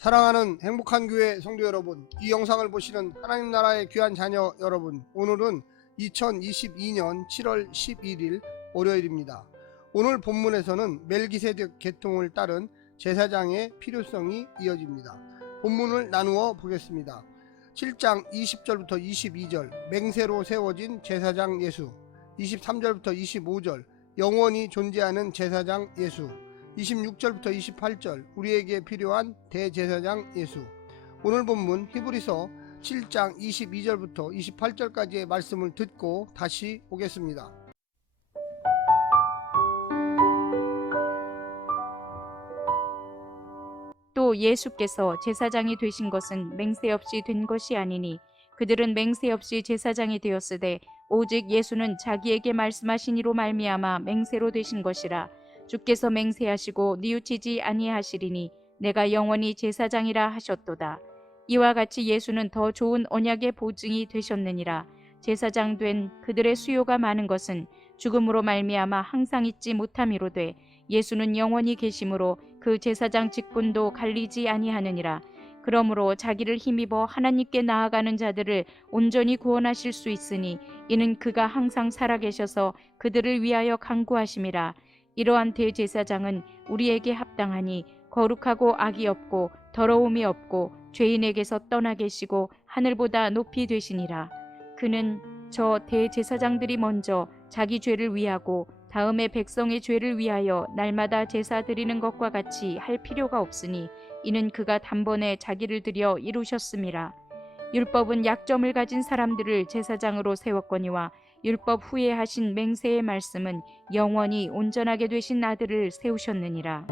사랑하는 행복한 교회 성도 여러분, 이 영상을 보시는 하나님 나라의 귀한 자녀 여러분, 오늘은 2022년 7월 11일 월요일입니다. 오늘 본문에서는 멜기세덱 계통을 따른 제사장의 필요성이 이어집니다. 본문을 나누어 보겠습니다. 7장 20절부터 22절 맹세로 세워진 제사장 예수 23절부터 25절 영원히 존재하는 제사장 예수 26절부터 28절 우리에게 필요한 대제사장 예수 오늘 본문 히브리서 7장 22절부터 28절까지의 말씀을 듣고 다시 오겠습니다. 또 예수께서 제사장이 되신 것은 맹세 없이 된 것이 아니니 그들은 맹세 없이 제사장이 되었으되 오직 예수는 자기에게 말씀하신 이로 말미암아 맹세로 되신 것이라 주께서 맹세하시고 뉘우치지 아니하시리니 내가 영원히 제사장이라 하셨도다 이와 같이 예수는 더 좋은 언약의 보증이 되셨느니라 제사장 된 그들의 수요가 많은 것은 죽음으로 말미암아 항상 잊지 못함이로돼 예수는 영원히 계심으로 그 제사장 직분도 갈리지 아니하느니라. 그러므로 자기를 힘입어 하나님께 나아가는 자들을 온전히 구원하실 수 있으니 이는 그가 항상 살아계셔서 그들을 위하여 강구하심이라. 이러한 대제사장은 우리에게 합당하니 거룩하고 악이 없고 더러움이 없고 죄인에게서 떠나 계시고 하늘보다 높이 되시니라. 그는 저 대제사장들이 먼저 자기 죄를 위하고 다음에 백성의 죄를 위하여 날마다 제사 드리는 것과 같이 할 필요가 없으니 이는 그가 단번에 자기를 들여 이루셨음이라. 율법은 약점을 가진 사람들을 제사장으로 세웠거니와 율법 후에 하신 맹세의 말씀은 영원히 온전하게 되신 아들을 세우셨느니라.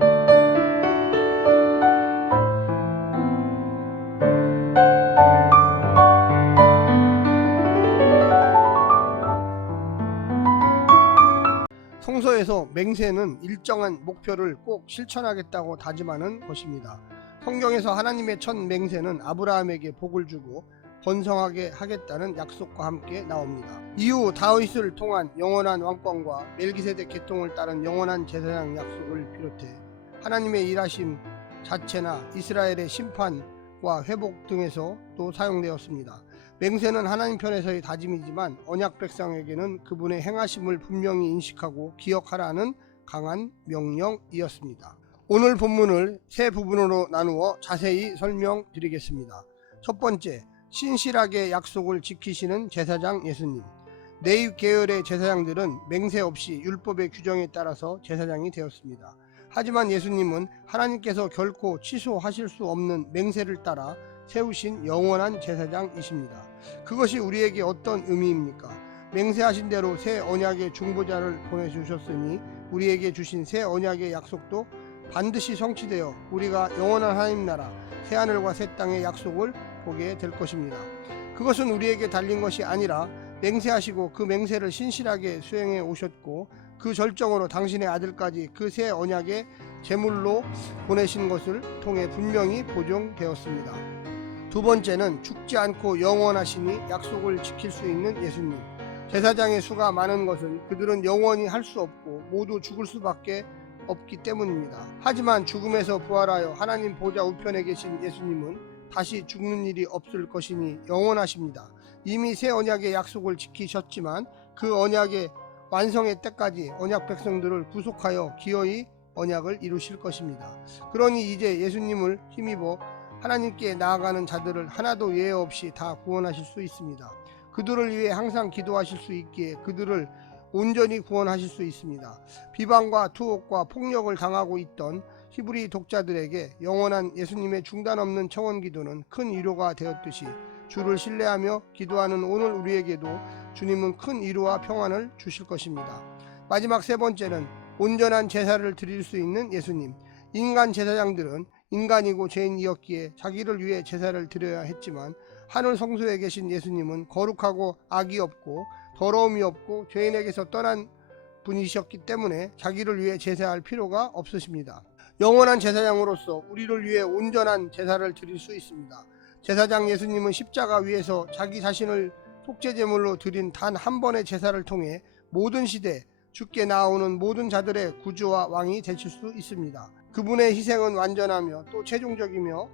성서에서 맹세는 일정한 목표를 꼭 실천하겠다고 다짐하는 것입니다. 성경에서 하나님의 첫 맹세는 아브라함에게 복을 주고 번성하게 하겠다는 약속과 함께 나옵니다. 이후 다윗을 통한 영원한 왕권과 멜기세덱 계통을 따른 영원한 제사장 약속을 비롯해 하나님의 일하심 자체나 이스라엘의 심판과 회복 등에서 또 사용되었습니다. 맹세는 하나님 편에서의 다짐이지만 언약 백성에게는 그분의 행하심을 분명히 인식하고 기억하라는 강한 명령이었습니다. 오늘 본문을 세 부분으로 나누어 자세히 설명드리겠습니다. 첫 번째, 신실하게 약속을 지키시는 제사장 예수님. 네입 계열의 제사장들은 맹세 없이 율법의 규정에 따라서 제사장이 되었습니다. 하지만 예수님은 하나님께서 결코 취소하실 수 없는 맹세를 따라 세우신 영원한 제사장이십니다. 그것이 우리에게 어떤 의미입니까? 맹세하신 대로 새 언약의 중보자를 보내주셨으니 우리에게 주신 새 언약의 약속도 반드시 성취되어 우리가 영원한 하나님 나라 새하늘과 새 땅의 약속을 보게 될 것입니다. 그것은 우리에게 달린 것이 아니라 맹세하시고 그 맹세를 신실하게 수행해 오셨고 그 절정으로 당신의 아들까지 그 새 언약의 제물로 보내신 것을 통해 분명히 보존되었습니다. 두 번째는 죽지 않고 영원하시니 약속을 지킬 수 있는 예수님. 제사장의 수가 많은 것은 그들은 영원히 할 수 없고 모두 죽을 수밖에 없기 때문입니다. 하지만 죽음에서 부활하여 하나님 보좌 우편에 계신 예수님은 다시 죽는 일이 없을 것이니 영원하십니다. 이미 새 언약의 약속을 지키셨지만 그 언약의 완성의 때까지 언약 백성들을 구속하여 기어이 언약을 이루실 것입니다. 그러니 이제 예수님을 힘입어 하나님께 나아가는 자들을 하나도 예외 없이 다 구원하실 수 있습니다. 그들을 위해 항상 기도하실 수 있기에 그들을 온전히 구원하실 수 있습니다. 비방과 투옥과 폭력을 당하고 있던 히브리 독자들에게 영원한 예수님의 중단 없는 청원 기도는 큰 위로가 되었듯이 주를 신뢰하며 기도하는 오늘 우리에게도 주님은 큰 위로와 평안을 주실 것입니다. 마지막 세 번째는 온전한 제사를 드릴 수 있는 예수님. 인간 제사장들은 인간이고 죄인이었기에 자기를 위해 제사를 드려야 했지만 하늘 성소에 계신 예수님은 거룩하고 악이 없고 더러움이 없고 죄인에게서 떠난 분이셨기 때문에 자기를 위해 제사할 필요가 없으십니다. 영원한 제사장으로서 우리를 위해 온전한 제사를 드릴 수 있습니다. 제사장 예수님은 십자가 위에서 자기 자신을 속죄제물로 드린 단 한 번의 제사를 통해 모든 시대 주께 나오는 모든 자들의 구주와 왕이 되실 수 있습니다. 그분의 희생은 완전하며 또 최종적이며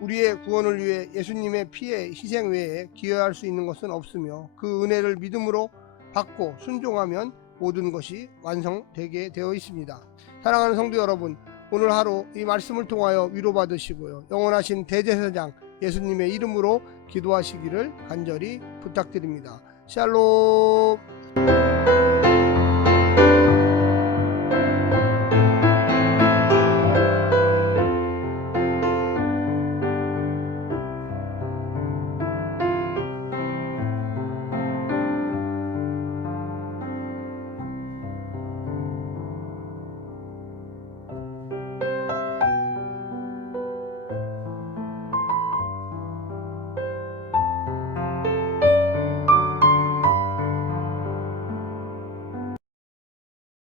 우리의 구원을 위해 예수님의 피의 희생 외에 기여할 수 있는 것은 없으며 그 은혜를 믿음으로 받고 순종하면 모든 것이 완성되게 되어 있습니다. 사랑하는 성도 여러분, 오늘 하루 이 말씀을 통하여 위로받으시고요. 영원하신 대제사장 예수님의 이름으로 기도하시기를 간절히 부탁드립니다. 샬롬.